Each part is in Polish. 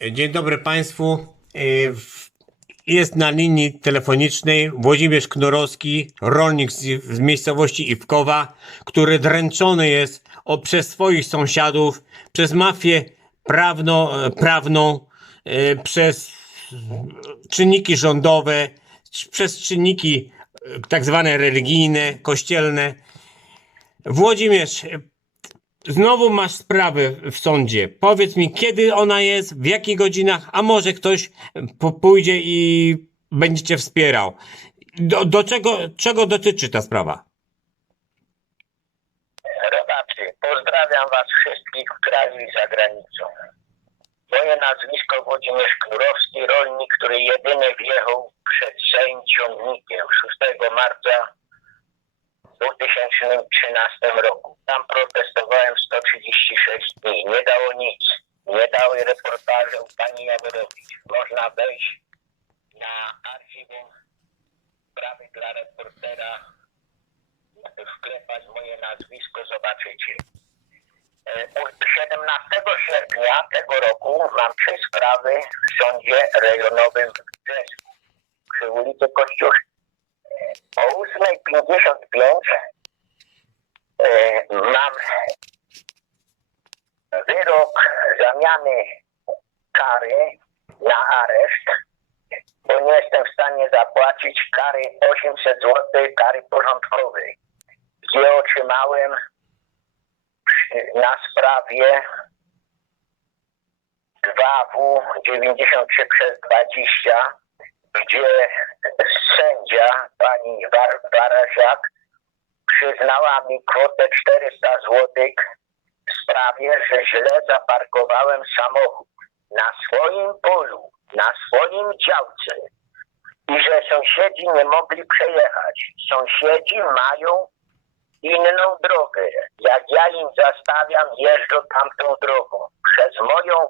Dzień dobry Państwu. W- Jest na linii telefonicznej Włodzimierz Knurowski, rolnik z, miejscowości Iwkowa, który dręczony jest przez swoich sąsiadów, przez mafię prawno, e, prawną, e, przez czynniki rządowe, przez czynniki e, tak zwane religijne, kościelne. Włodzimierz, Znowu masz sprawę w sądzie. Powiedz mi, kiedy ona jest, w jakich godzinach, a może ktoś po- pójdzie i będzie cię wspierał. Do, do czego, czego dotyczy ta sprawa? Rodacy, pozdrawiam Was wszystkich w kraju i za granicą. Moje nazwisko Włodzimierz Knurowski, rolnik, który jedyny wjechał przed Sejm ciągnikiem 6 marca 2013 roku. Tam protestowałem 136 dni. Nie dało nic. Nie dały reportaże u pani Jaworowicz. Można wejść na archiwum sprawy dla reportera wklepać moje nazwisko, zobaczycie. E, u- 17 sierpnia tego roku mam trzy sprawy w sądzie rejonowym w Brzesku przy ulicy Kościuszki. O 8.55 e, mam wyrok zamiany kary na areszt, bo nie jestem w stanie zapłacić kary 800 zł, kary porządkowej. Gdzie otrzymałem na sprawie 2W 93 przez 20, gdzie sędzia pani Barasiak przyznała mi kwotę 400 zł w sprawie, że źle zaparkowałem samochód na swoim polu, na swoim działce i że sąsiedzi nie mogli przejechać. Sąsiedzi mają inną drogę. Jak ja im zastawiam, jeżdżą tamtą drogą. Przez moją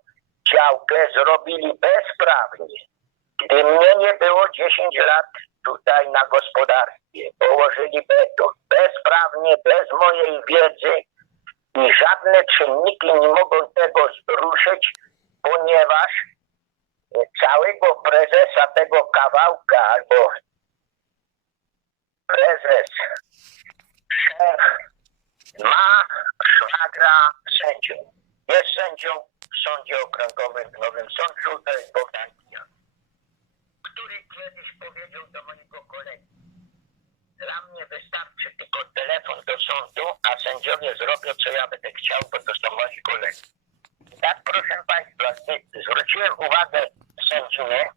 działkę zrobili bezprawnie. Gdy mnie nie było 10 lat tutaj na gospodarstwie, położyli beton bezprawnie, bez mojej wiedzy i żadne czynniki nie mogą tego ruszyć, ponieważ całego prezesa tego kawałka albo prezes szef ma szwagra sędzią. Jest sędzią w sądzie okręgowym w Nowym Sączu, to jest Bogdan który kiedyś powiedział do mojego kolegi, dla mnie wystarczy tylko telefon do sądu, a sędziowie zrobią, co ja będę chciał, bo to są moi kolegi. Tak, proszę Państwa, z- zwróciłem uwagę sędzinie,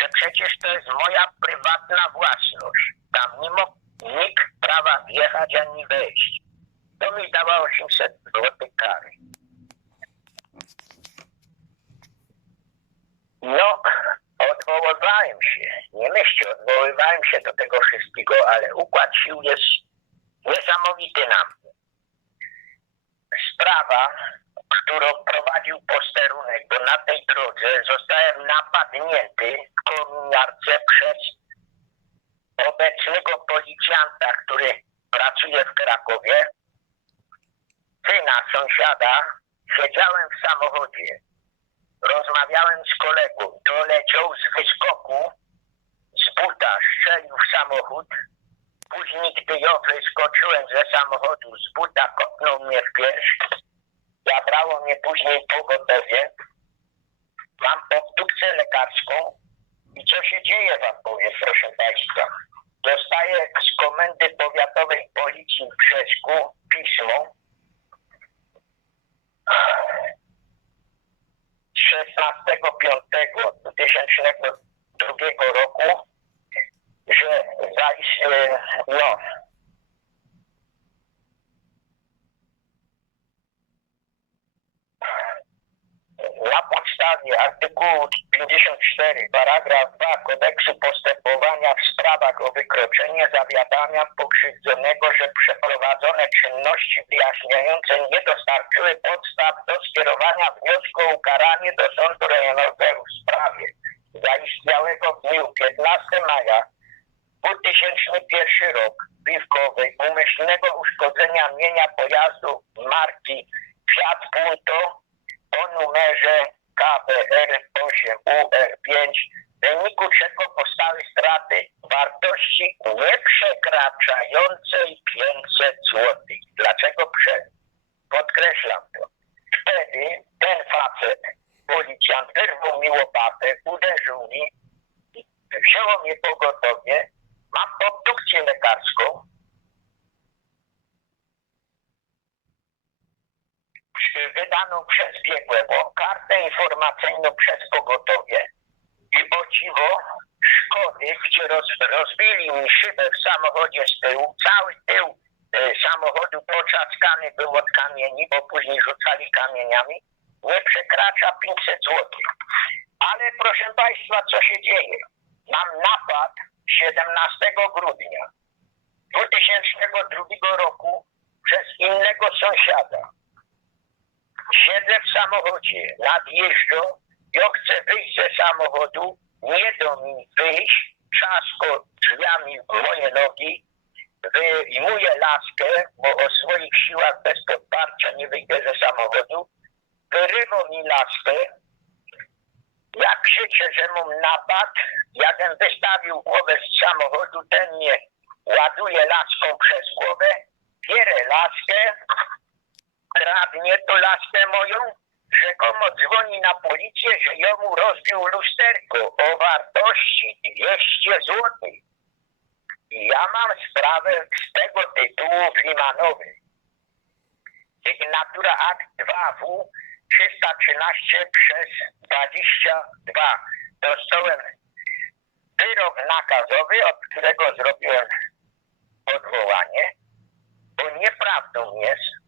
że przecież to jest moja prywatna własność. Tam nie mógł nikt prawa wjechać ani wejść. To mi dawa 800 zł kary. No, odwoływałem się. Nie myślcie, odwoływałem się do tego wszystkiego, ale układ sił jest niesamowity na mnie. Sprawa, którą prowadził posterunek, bo na tej drodze zostałem napadnięty w kominiarce przez obecnego policjanta, który pracuje w Krakowie, syna sąsiada, siedziałem w samochodzie. Rozmawiałem z kolegą. Doleciał z wyskoku, z buta strzelił w samochód. Później, gdy ja wyskoczyłem ze samochodu, z buta kopnął mnie w pierś. Zabrało mnie później pogotowie. Mam obdukcję lekarską. I co się dzieje wam powiem, proszę Państwa. Dostaję z Komendy Powiatowej Policji w Brzesku pismo 16.05.2002 roku, że zaistnieje, no, na podstawie artykułu 54 paragraf 2 kodeksu postępowania w sprawach o wykroczenie zawiadamiam pokrzywdzonego, że przeprowadzone czynności wyjaśniające nie dostarczyły podstaw do skierowania wniosku o ukaranie do sądu rejonowego w sprawie zaistniałego w dniu 15 maja 2001 rok Piwkowej umyślnego uszkodzenia mienia pojazdu marki Fiat Punto o numerze KW ABR8 UR5, w wyniku czego powstały straty wartości nie przekraczającej 500 zł. Dlaczego prze? Podkreślam to. Wtedy ten facet, policjant, wyrwał mi łopatę, uderzył mi, wzięło mnie pogotowie, mam obdukcję lekarską, przy- wydaną przez biegłego, kartę informacyjną przez pogotowie i o dziwo szkody, gdzie roz, rozbili mi szybę w samochodzie z tyłu, cały tył e, samochodu poczaskany był od kamieni, bo później rzucali kamieniami, nie przekracza 500 zł. Ale proszę Państwa, co się dzieje? Mam napad 17 grudnia 2002 roku przez innego sąsiada. Siedzę w samochodzie, nadjeżdżą, ja chcę wyjść ze samochodu, nie do mi wyjść, trzasko drzwiami w moje nogi, wyjmuję laskę, bo o swoich siłach bez podparcia nie wyjdę ze samochodu, wyrywa mi laskę, ja krzyczę, że mam napad, jakbym wystawił głowę z samochodu, ten mnie ładuje laską przez głowę, bierę laskę, kradnie to laskę moją, rzekomo dzwoni na policję, że ją mu rozbił lusterko o wartości 200 zł. Ja mam sprawę z tego tytułu w Limanowy. Sygnatura akt 2W 313 przez 22. Dostałem wyrok nakazowy, od którego zrobiłem odwołanie, bo nieprawdą jest,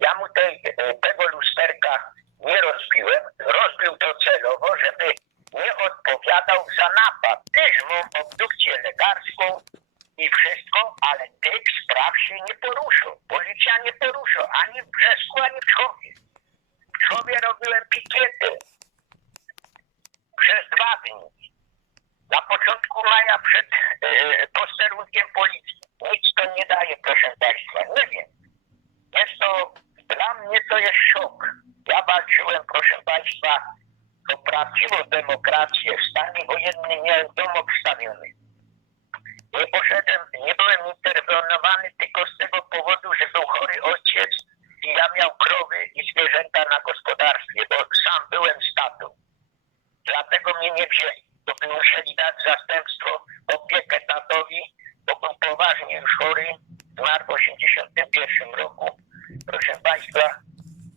ja mu tej, e, tego lusterka nie rozbiłem. Rozbił to celowo, żeby nie odpowiadał za napad. Też mam obdukcję lekarską i wszystko, ale tych spraw się nie poruszą. Policja nie poruszą ani w Brzesku, ani w Czchowie. W Czchowie robiłem pikiety przez dwa dni. Na początku maja przed e, posterunkiem policji. Nic to nie daje, proszę Państwa. Nie wiem. Jest to, dla mnie to jest szok. Ja walczyłem, proszę Państwa, o prawdziwą demokrację. W stanie wojennym miałem dom obstawiony. Nie poszedłem, nie byłem interwenowany tylko z tego powodu, że był chory ojciec i ja miał krowy i zwierzęta na gospodarstwie, bo sam byłem statą. Dlatego mnie nie wzięli, bo by musieli dać zastępstwo, opiekę tatowi, bo był poważnie już chory, zmarł w 81 roku. Proszę Państwa,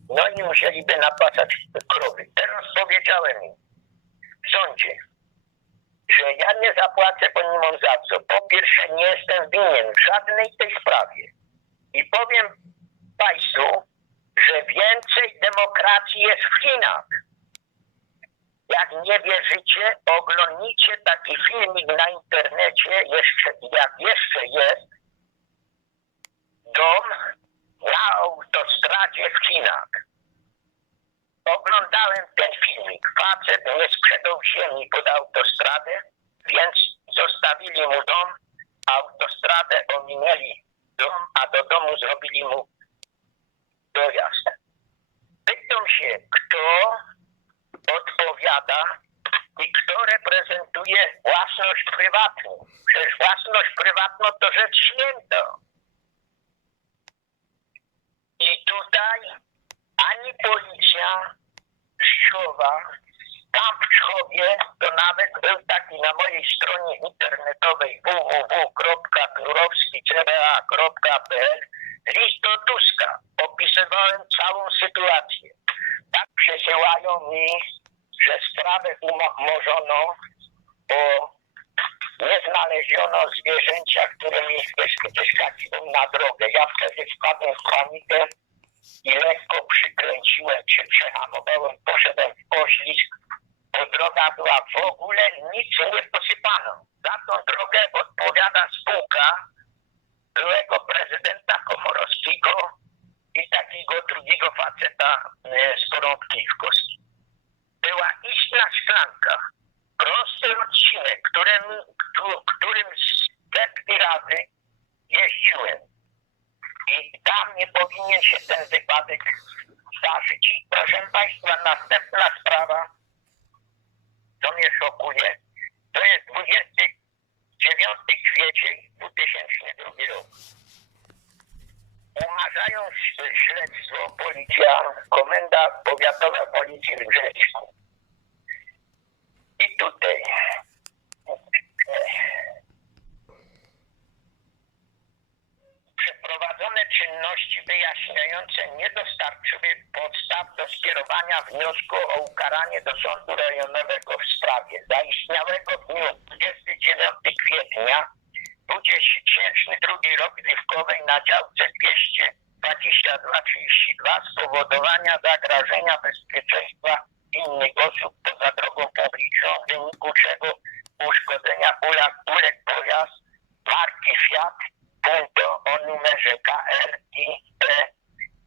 no i musieliby napasać krowy. Teraz powiedziałem im w sądzie, że ja nie zapłacę, bo nie mam za co. Po pierwsze, nie jestem winien w żadnej tej sprawie. I powiem Państwu, że więcej demokracji jest w Chinach. Jak nie wierzycie, oglądnijcie taki filmik na internecie, jeszcze, jak jeszcze jest, dom na autostradzie w Chinach. Oglądałem ten filmik. Facet nie sprzedał ziemi pod autostradę, więc zostawili mu dom, autostradę ominęli dom, a do domu zrobili mu dojazd. Pytam się, kto odpowiada i kto reprezentuje własność prywatną. Przecież własność prywatna to rzecz święta. I tutaj ani policja Szczowa, tam w Czchowie, to nawet był taki na mojej stronie internetowej www.knurowskicba.pl list do Tuska. Opisywałem całą sytuację. Tak przesyłają mi, że sprawę umorzono, bo nie znaleziono zwierzęcia, które mi wyskakiło na drogę. Ja wtedy wpadłem w panikę i lekko przykręciłem się, przehamowałem, poszedłem w poślizg, była w ogóle nic nie posypano. Za tą drogę odpowiada spółka byłego prezydenta Komorowskiego i takiego drugiego faceta e, z porąbki w kostki. Była istna szklanka, prosty odcinek, którym, któ- którym setki razy jeździłem. I tam nie powinien się ten wypadek zdarzyć. Proszę Państwa, następna sprawa. mnie szokuje, to jest 29 kwiecień 2002 rok. Umarzają ś- śledztwo policja, komenda powiatowa policji w Grzeczku. I tutaj przeprowadzone czynności wyjaśniające nie dostarczyły podstaw do skierowania wniosku o ukaranie do sądu rejonowego w sprawie zaistniałego w dniu 29 kwietnia 2002 rok Wywkowej na działce 222-32 spowodowania zagrażenia bezpieczeństwa innych osób poza drogą publiczną, w wyniku czego uszkodzenia uległ pojazd marki Fiat Punto o numerze KLIP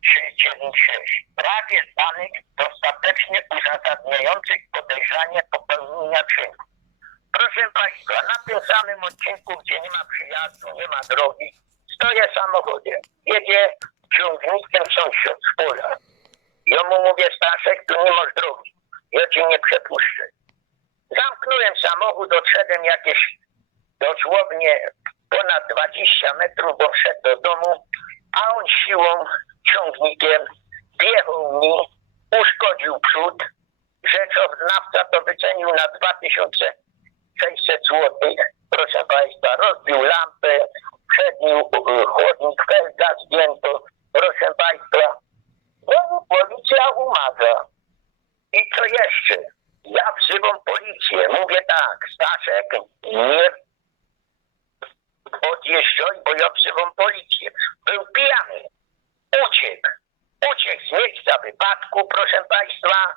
396. Brak jest danych dostatecznie uzasadniających podejrzanie popełnienia czynu. Proszę Państwa, na tym samym odcinku, gdzie nie ma przyjazdu, nie ma drogi, stoję samochodem. Jedzie ciągnikiem sąsiad z pola. Ja mu mówię, Staszek, tu nie masz drogi. Ja cię nie przepuszczę. Zamknąłem samochód, odszedłem jakieś dosłownie 20 metrów, bo wszedł do domu, a on siłą ciągnikiem wjechał mi, uszkodził przód. Rzeczoznawca to wycenił na 2600 zł. Proszę Państwa, rozbił lampę, przedni y, chłodnik felga zdjęto. Proszę Państwa, no, policja umarza. I co jeszcze? Ja wzywam policję. Mówię tak, Staszek, nie odjeżdżaj, bo ja wzywam policję. Był pijany. Uciekł. Uciekł z miejsca wypadku, proszę Państwa.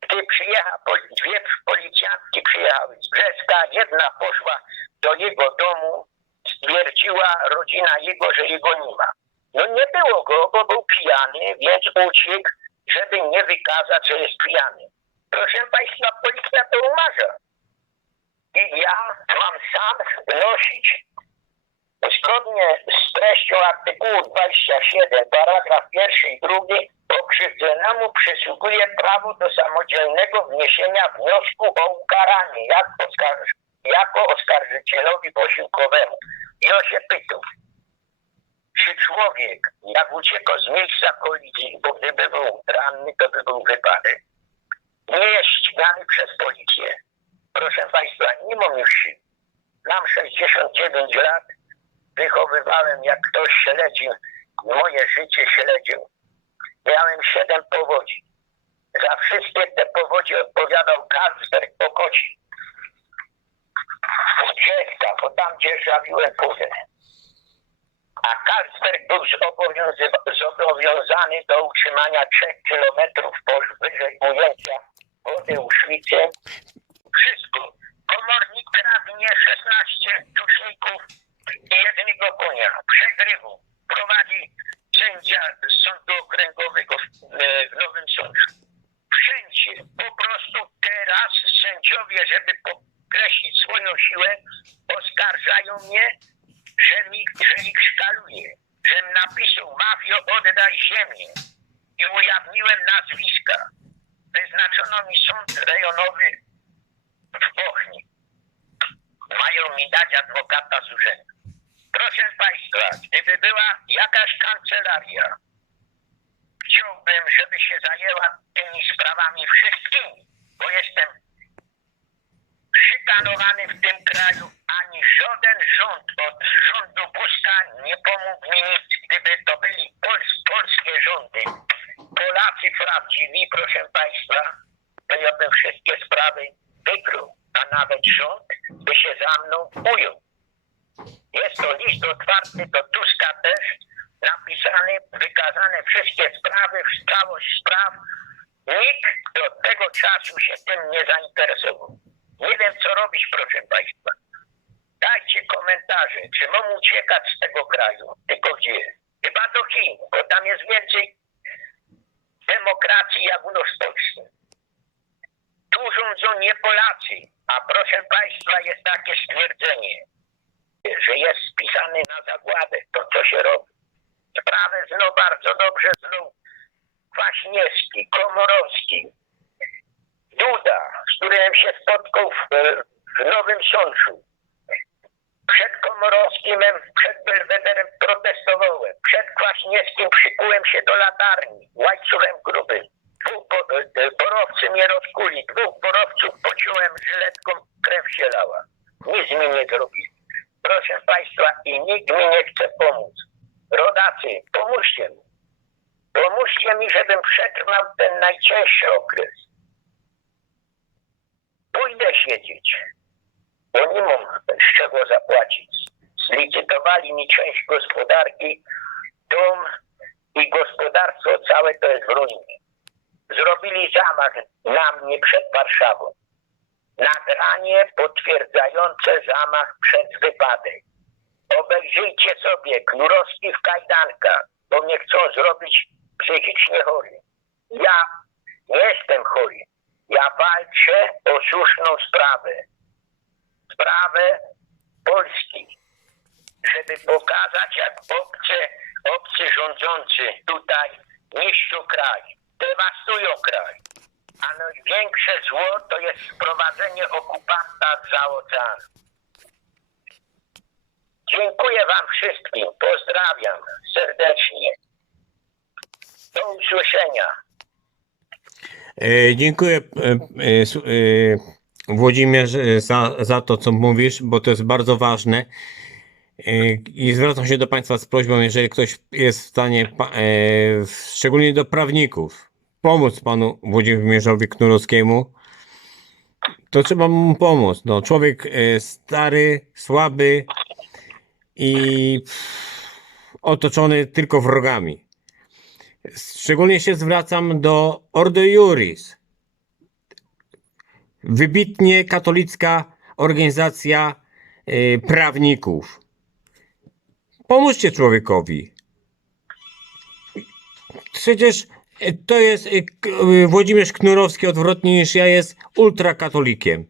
Gdy przyjechał, dwie policjantki przyjechały z Brzeska, jedna poszła do jego domu, stwierdziła rodzina jego, że jego nie ma. No nie było go, bo był pijany, więc uciekł, żeby nie wykazać, że jest pijany. Proszę Państwa, policja to umarza. I ja mam sam wnosić Zgodnie z treścią artykułu 27, paragraf pierwszy i drugi, pokrzywdzonemu przysługuje prawo do samodzielnego wniesienia wniosku o ukaranie jak oskarż- jako oskarżycielowi posiłkowemu. On się pytał, czy człowiek, jak uciekł z miejsca kolizji, bo gdyby był ranny, to by był wypadek, nie jest ścigany przez policję. Proszę Państwa, mam już. Mam 69 lat, wychowywałem, jak ktoś śledził, moje życie śledził. Miałem siedem powodzi. Za wszystkie te powodzi odpowiadał Karlsberg po koci. Z Brzeska, bo tam dzierżawiłem pudę. A Karlsberg był zobowiązany do utrzymania 3 kilometrów powyżej ujęcia wody Uszwicy. Wszystko. Komornik kradnie 16 tuczników i jednego konia. Przegrywu. Prowadzi sędzia sądu okręgowego w, e, w Nowym Sączu. Wszędzie. Po prostu teraz sędziowie, żeby podkreślić swoją siłę, oskarżają mnie, że, mi, że ich szkaluję. Żem napisał mafio oddaj ziemię i ujawniłem nazwiska. Wyznaczono mi sąd rejonowy w Bochni. Mają mi dać adwokata z urzędu. Proszę Państwa, gdyby była jakaś kancelaria, chciałbym, żeby się zajęła tymi sprawami wszystkimi, bo jestem szykanowany w tym kraju. Ani żaden rząd od rządu Buzka nie pomógł mi nic, gdyby to byli pols polskie rządy. Polacy prawdziwi, proszę Państwa, to ja bym wszystkie sprawy wygrał, a nawet rząd by się za mną ujął. Jest to list otwarty do Tuska też, napisany, wykazane wszystkie sprawy, całość spraw. Nikt do tego czasu się tym nie zainteresował. Nie wiem, co robić, proszę Państwa. Dajcie komentarze, czy mam uciekać z tego kraju, tylko gdzie? Chyba do Chin, bo tam jest więcej demokracji jak u nas w Polsce. Tu rządzą nie Polacy, a proszę Państwa jest takie stwierdzenie, na zagładę, to co się robi. Sprawę znał bardzo dobrze, znał Kwaśniewski, Komorowski, Duda, z którym którym się spotkał w, e, w Nowym Sączu. Przed Komorowskim, przed Belwederem protestowałem. Przed Kwaśniewskim przykułem się do latarni łańcuchem grubym. Dwóch bo, e, e, borowcy mnie rozkuli. Dwóch borowców pociąłem żyletką, krew się lała. Nic mi nie zrobili. Proszę Państwa, i nikt mi nie chce pomóc. Rodacy, pomóżcie mi. Pomóżcie mi, żebym przetrwał ten najcięższy okres. Pójdę siedzieć, bo nie mam z czego zapłacić. Zlicytowali mi część gospodarki, dom i gospodarstwo całe to jest w ruinie. Zrobili zamach na mnie przed Warszawą. Nagranie potwierdzające zamach przed wypadek. Obejrzyjcie sobie, Knurowski w kajdankach, bo mnie chcą zrobić psychicznie chory. Ja nie jestem chory. Ja walczę o słuszną sprawę. Sprawę Polski. Żeby pokazać, jak obcy, obcy rządzący tutaj niszczą kraj, dewastują kraj. A największe zło to jest sprowadzenie okupanta za ocean. Dziękuję Wam wszystkim. Pozdrawiam serdecznie. Do usłyszenia. E, dziękuję e, e, e, Włodzimierz e, za, za to, co mówisz, bo to jest bardzo ważne. E, I zwracam się do Państwa z prośbą, jeżeli ktoś jest w stanie, szczególnie do prawników, pomóc Panu Włodzimierzowi Knurowskiemu, to trzeba mu pomóc. No, człowiek stary, słaby i otoczony tylko wrogami. Szczególnie się zwracam do Ordo Juris. Wybitnie katolicka organizacja y, prawników. Pomóżcie człowiekowi. Przecież y, to jest y, Włodzimierz Knurowski odwrotnie niż ja jest ultrakatolikiem.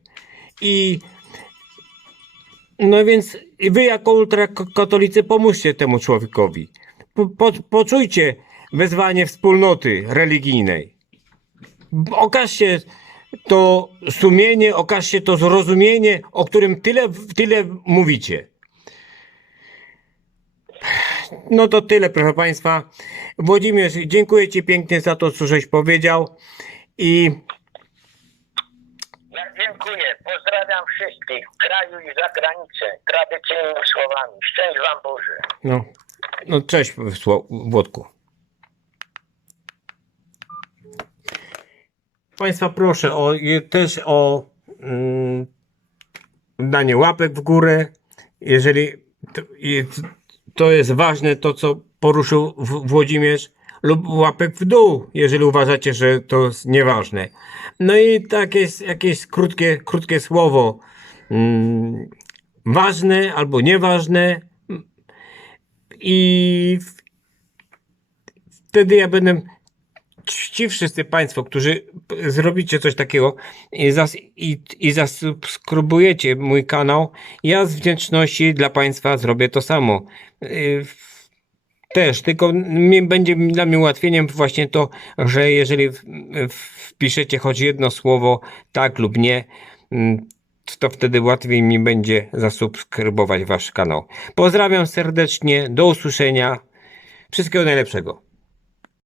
I no więc wy jako ultrakatolicy pomóżcie temu człowiekowi. Po, po, poczujcie wezwanie wspólnoty religijnej. Okażcie to sumienie, okażcie to zrozumienie, o którym tyle, tyle mówicie. No to tyle, proszę Państwa. Włodzimierz, dziękuję Ci pięknie za to, co żeś powiedział. I dziękuję. Pozdrawiam wszystkich w kraju i za granicę. Tradycyjnymi słowami. Szczęść Wam Boże. no, no cześć, Włodku. Państwa proszę o, też o mm, danie łapek w górę. Jeżeli to, to jest ważne, to co poruszył W- Włodzimierz, lub łapek w dół, jeżeli uważacie, że to jest nieważne. No i takie jakieś krótkie, krótkie słowo. Mm, ważne albo nieważne. I wtedy ja będę ci wszyscy Państwo, którzy zrobicie coś takiego i, zas, i, i zasubskrybujecie mój kanał, ja z wdzięczności dla Państwa zrobię to samo. Też, tylko mi, będzie dla mnie ułatwieniem właśnie to, że jeżeli wpiszecie choć jedno słowo tak lub nie, mm, to wtedy łatwiej mi będzie zasubskrybować Wasz kanał. Pozdrawiam serdecznie, do usłyszenia, wszystkiego najlepszego.